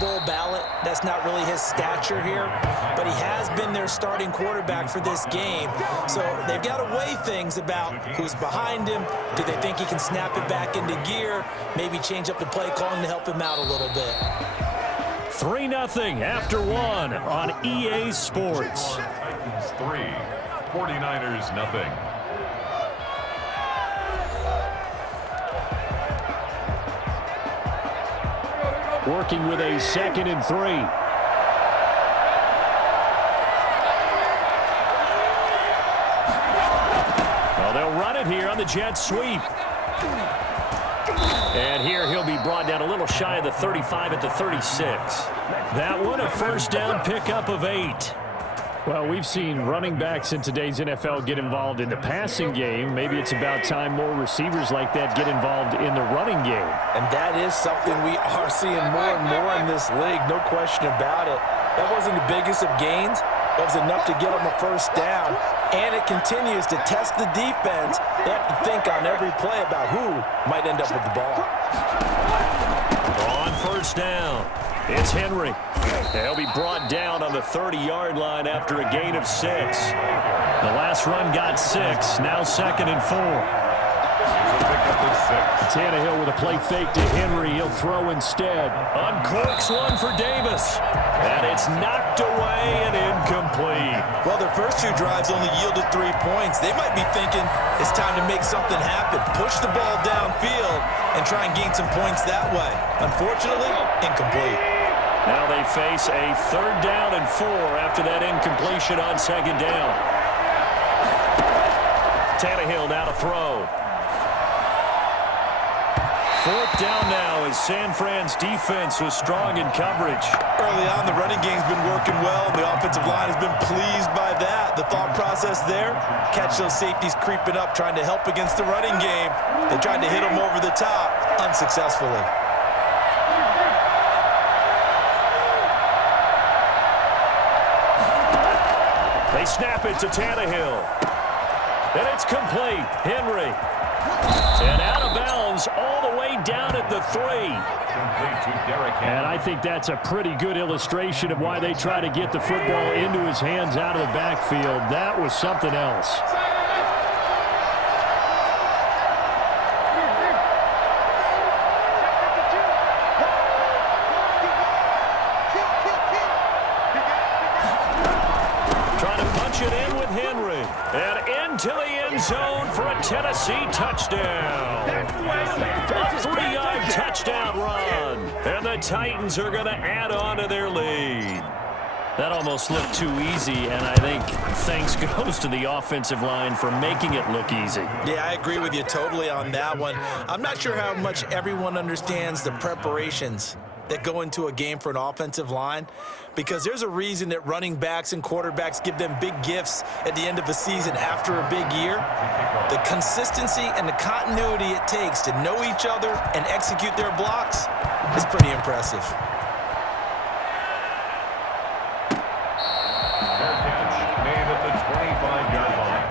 Bowl ballot. That's not really his stature here, but he has been their starting quarterback for this game. So they've got to weigh things about who's behind him. Do they think he can snap it back into gear? Maybe change up the play calling to help him out a little bit. 3-0 after one on EA Sports. Titans 3, 49ers nothing. Working with a 2nd and 3. Well, they'll run it here on the jet sweep. And here he'll be brought down a little shy of the 35 at the 36. That one a first down pickup of 8. Well, we've seen running backs in today's NFL get involved in the passing game. Maybe it's about time more receivers like that get involved in the running game. And that is something we are seeing more and more in this league, no question about it. That wasn't the biggest of gains. That was enough to get them a first down. And it continues to test the defense. They have to think on every play about who might end up with the ball. On first down, it's Henry. He'll be brought down on the 30-yard line after a gain of 6. The last run got 6, now 2nd and 4. Tannehill with a play fake to Henry. He'll throw instead. Uncorks one for Davis. And it's knocked away and incomplete. Well, their first 2 drives only yielded 3 points. They might be thinking it's time to make something happen. Push the ball downfield and try and gain some points that way. Unfortunately, incomplete. Now they face a 3rd down and 4 after that incompletion on 2nd down. Tannehill now to throw. 4th down now as San Fran's defense was strong in coverage. Early on, the running game's been working well. The offensive line has been pleased by that. The thought process there, catch those safeties creeping up, trying to help against the running game. They tried to hit them over the top, unsuccessfully. They snap it to Tannehill. And it's complete. Henry. And out of bounds all the way down at the 3. And I think that's a pretty good illustration of why they try to get the football into his hands out of the backfield. That was something else. Trying to punch it in with Henry. And into the end zone for a Tennessee touchdown. A 3-yard touchdown run. And the Titans are going to add on to their lead. That almost looked too easy, and I think thanks goes to the offensive line for making it look easy. Yeah, I agree with you totally on that one. I'm not sure how much everyone understands the preparations that go into a game for an offensive line, because there's a reason that running backs and quarterbacks give them big gifts at the end of the season after a big year. The consistency and the continuity it takes to know each other and execute their blocks is pretty impressive. Fair catch made at the 25-yard line.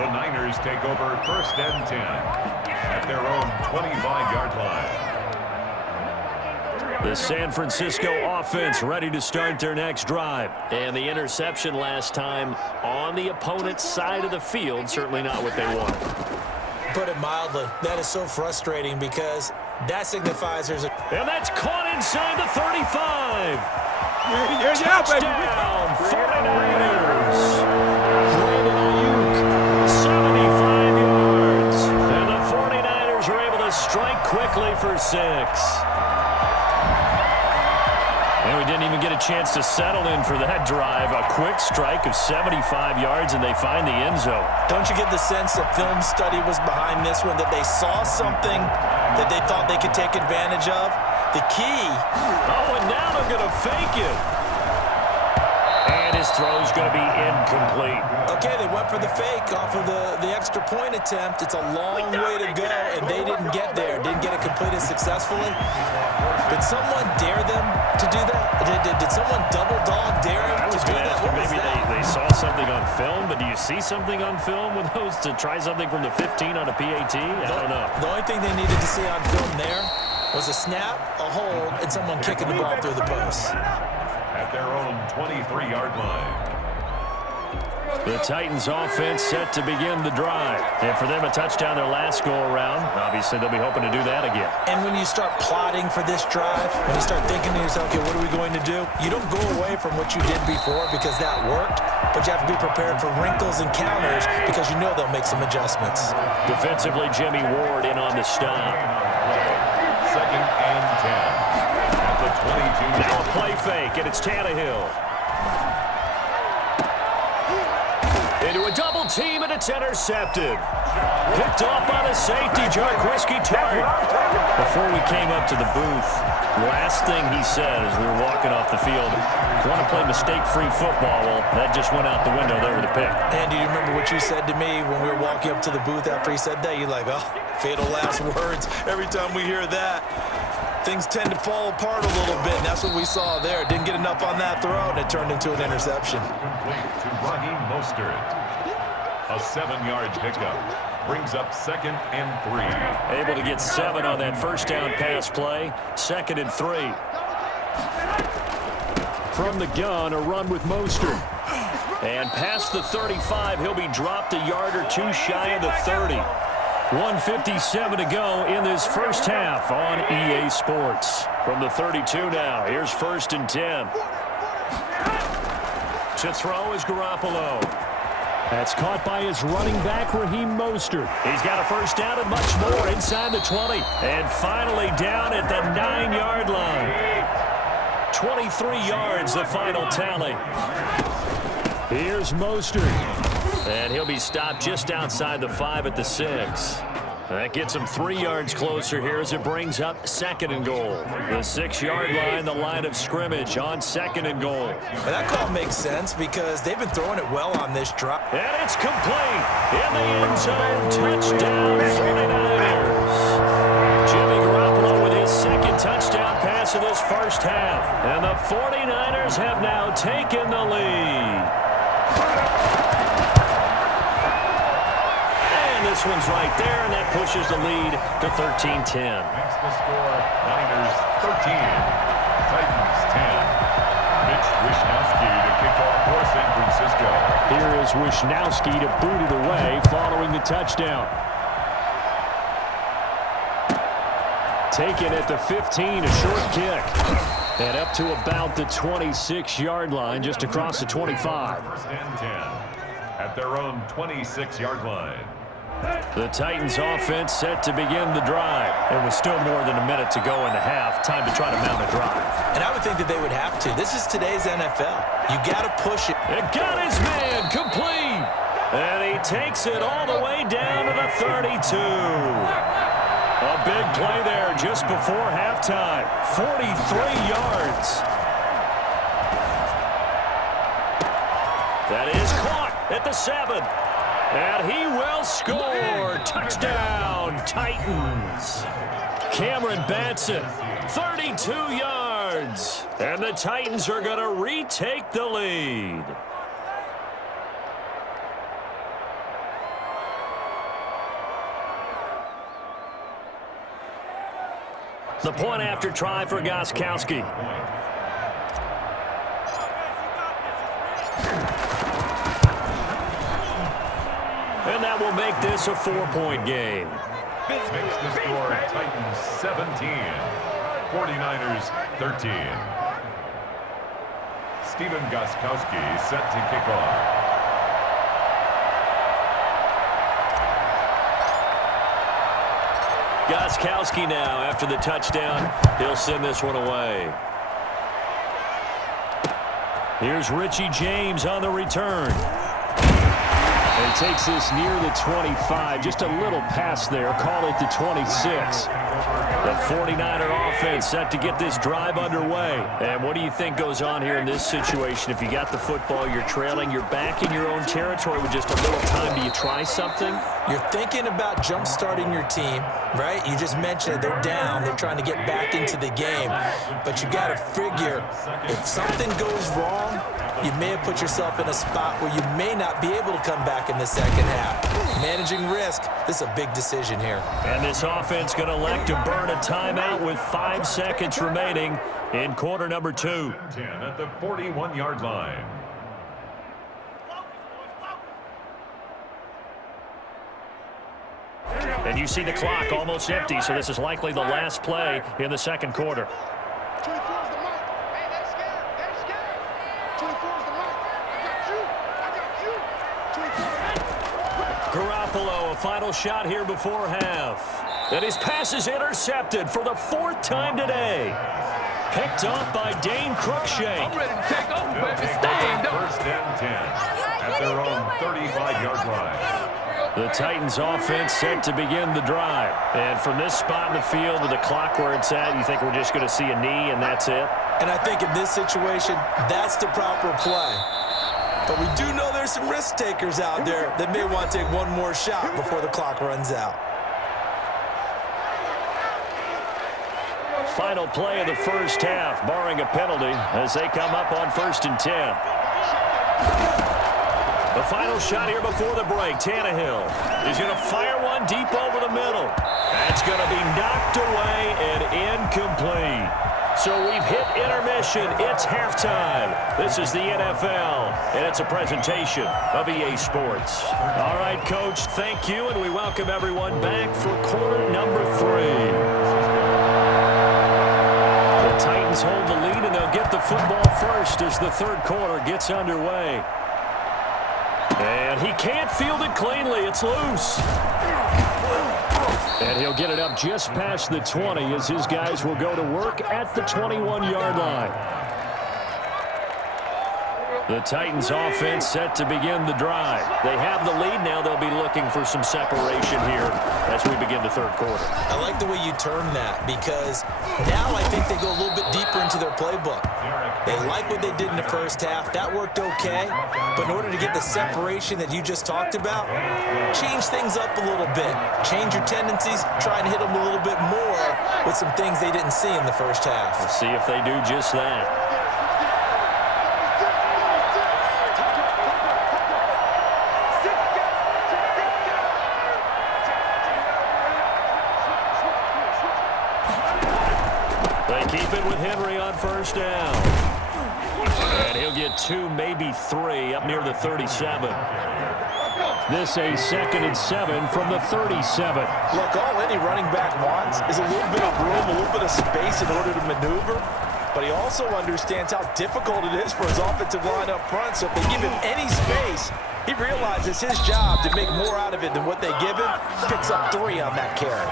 The Niners take over 1st and 10 at their own 25-yard line. The San Francisco offense ready to start their next drive. And the interception last time on the opponent's side of the field, certainly not what they wanted. Put it mildly, that is so frustrating because that signifies there's a... And that's caught inside the 35. Touchdown, 49ers. Brandon Ayuk, 75 yards. And the 49ers are able to strike quickly for 6. And we didn't even get a chance to settle in for that drive. A quick strike of 75 yards, and they find the end zone. Don't you get the sense that film study was behind this one, that they saw something that they thought they could take advantage of? The key... Oh, and now they're going to fake it. And his throw's going to be incomplete. Okay, they went for the fake off of the extra point attempt. It's a long way to go, and they didn't get there. Didn't get it completed successfully. Did someone dare them to do that? Did someone double dog dare them to do that? Maybe they saw something on film, but do you see something on film with those to try something from the 15 on a PAT? I don't know. The only thing they needed to see on film there was a snap, a hold, and someone kicking the ball through the post. At their own 23-yard line. The Titans offense set to begin the drive. And for them, a touchdown their last go-around. Obviously, they'll be hoping to do that again. And when you start plotting for this drive, when you start thinking to yourself, okay, what are we going to do? You don't go away from what you did before because that worked, but you have to be prepared for wrinkles and counters because you know they'll make some adjustments. Defensively, Jimmy Ward in on the stop. Second and 10. At the 22. Now a play fake, and it's Tannehill. Into a double team, and it's intercepted. Picked off by the safety, Jarquiski Tart. Before we came up to the booth, last thing he said as we were walking off the field, want to play mistake-free football. Well, that just went out the window there with the pick. And do you remember what you said to me when we were walking up to the booth after he said that? You're like, oh, fatal last words. Every time we hear that, things tend to fall apart a little bit, and that's what we saw there. Didn't get enough on that throw, and it turned into an interception. Complete to Raheem Mostert. A 7-yard pickup. Brings up second and 3. Able to get 7 on that first down pass play. Second and 3. From the gun, a run with Mostert. And past the 35, he'll be dropped a yard or two shy of the 30. 1:57 to go in this first half on EA Sports. From the 32 now, here's first and 10. To throw is Garoppolo. That's caught by his running back, Raheem Mostert. He's got a first down and much more inside the 20. And finally down at the 9-yard line. 23 yards, the final tally. Here's Mostert. And he'll be stopped just outside the 5 at the 6. That gets him 3 yards closer here as it brings up second and goal. The 6-yard line, the line of scrimmage on second and goal. And that call makes sense because they've been throwing it well on this drive. And it's complete. In the end zone, touchdown 49ers. Jimmy Garoppolo with his second touchdown pass of this first half. And the 49ers have now taken the lead. This one's right there, and that pushes the lead to 13-10. Makes the score Niners 13, Titans 10. Mitch Wishnowsky to kick off for San Francisco. Here is Wishnowsky to boot it away following the touchdown. Taken at the 15, a short kick. And up to about the 26-yard line, just across the 25. First and 10 at their own 26-yard line. The Titans offense set to begin the drive. It was still more than a minute to go in the half. Time to try to mount a drive. And I would think that they would have to. This is today's NFL. You got to push it. It got his man complete. And he takes it all the way down to the 32. A big play there just before halftime. 43 yards. That is caught at the 7. And he will score. Touchdown, Titans. Cameron Batson, 32 yards. And the Titans are going to retake the lead. The point after try for Gostkowski. And that will make this a 4-point game. Makes the score Titans 17, 49ers 13. Stephen Gostkowski set to kick off. Gostkowski now after the touchdown. He'll send this one away. Here's Richie James on the return. And he takes this near the 25. Just a little pass there. Call it the 26. The 49er offense set to get this drive underway. And what do you think goes on here in this situation? If you got the football, you're trailing, you're back in your own territory with just a little time. Do you try something? You're thinking about jump-starting your team, right? You just mentioned it. They're down. They're trying to get back into the game. But you got to figure if something goes wrong, you may have put yourself in a spot where you may not be able to come back in the second half. Managing risk, this is a big decision here. And this offense going to elect to burn a timeout with 5 seconds remaining in quarter number 2. 10 at the 41-yard line. And you see the clock almost empty, so this is likely the last play in the second quarter. 24 is the mark. Hey, they're scared. They're scared. 24 is the mark. I got you. 24. Garoppolo, a final shot here before half. And his pass is intercepted for the 4th time today. Picked off by Dane Cruikshank. I'm ready to take over, They'll baby. take Stand over up. first and 10 at their own 35-yard line. The Titans offense set to begin the drive. And from this spot in the field with the clock where it's at, you think we're just going to see a knee and that's it? And I think in this situation, that's the proper play. But we do know there's some risk takers out there that may want to take one more shot before the clock runs out. Final play of the first half, barring a penalty, as they come up on 1st and 10. The final shot here before the break. Tannehill is going to fire one deep over the middle. That's going to be knocked away and incomplete. So we've hit intermission. It's halftime. This is the NFL, and it's a presentation of EA Sports. All right, Coach, thank you, and we welcome everyone back for quarter number 3. The Titans hold the lead, and they'll get the football first as the third quarter gets underway. And he can't field it cleanly. It's loose. And he'll get it up just past the 20 as his guys will go to work at the 21-yard line. The Titans offense set to begin the drive. They have the lead now. They'll be looking for some separation here as we begin the third quarter. I like the way you turn that because now I think they go a little bit deeper into their playbook. They like what they did in the first half. That worked okay. But in order to get the separation that you just talked about, change things up a little bit. Change your tendencies. Try and hit them a little bit more with some things they didn't see in the first half. We'll see if they do just that. Keep it with Henry on first down. And he'll get 2, maybe 3 up near the 37. This a 2nd and 7 from the 37. Look, all any running back wants is a little bit of room, a little bit of space in order to maneuver. But he also understands how difficult it is for his offensive line up front. So if they give him any space, he realizes his job to make more out of it than what they give him. Picks up 3 on that carry.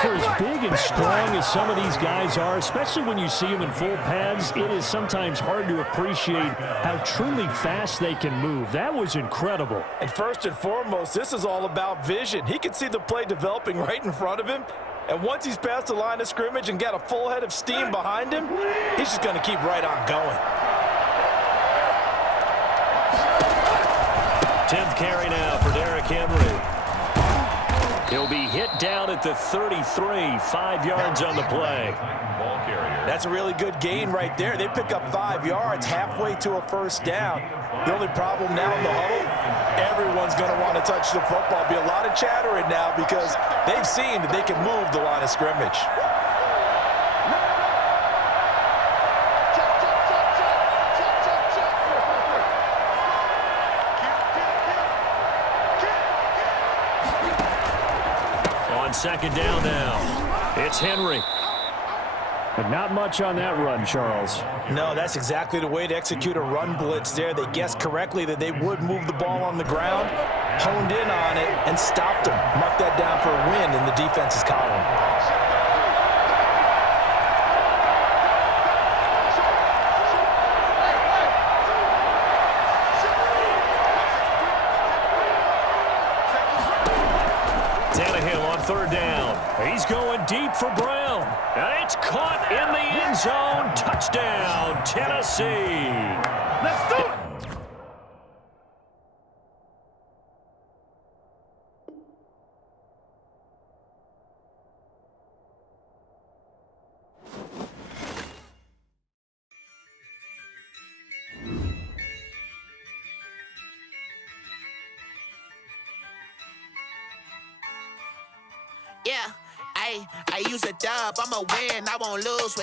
For as big and strong as some of these guys are, especially when you see them in full pads, it is sometimes hard to appreciate how truly fast they can move. That was incredible. And first and foremost, this is all about vision. He can see the play developing right in front of him. And once he's past the line of scrimmage and got a full head of steam behind him, he's just going to keep right on going. 10th carry now for Derrick Henry. He'll be hit down at the 33, 5 yards on the play. That's a really good gain right there. They pick up 5 yards halfway to a first down. The only problem now in the huddle, everyone's going to want to touch the football. Be a lot of chattering now because they've seen that they can move the line of scrimmage. Second down now. It's Henry. But not much on that run, Charles. No, that's exactly the way to execute a run blitz there. They guessed correctly that they would move the ball on the ground, honed in on it, and stopped them. Mark that down for a win in the defense's column. Third down. He's going deep for Brown. And it's caught in the end zone. Touchdown, Tennessee. Let's do it. Yeah, I use a dub, I'ma win, I won't lose.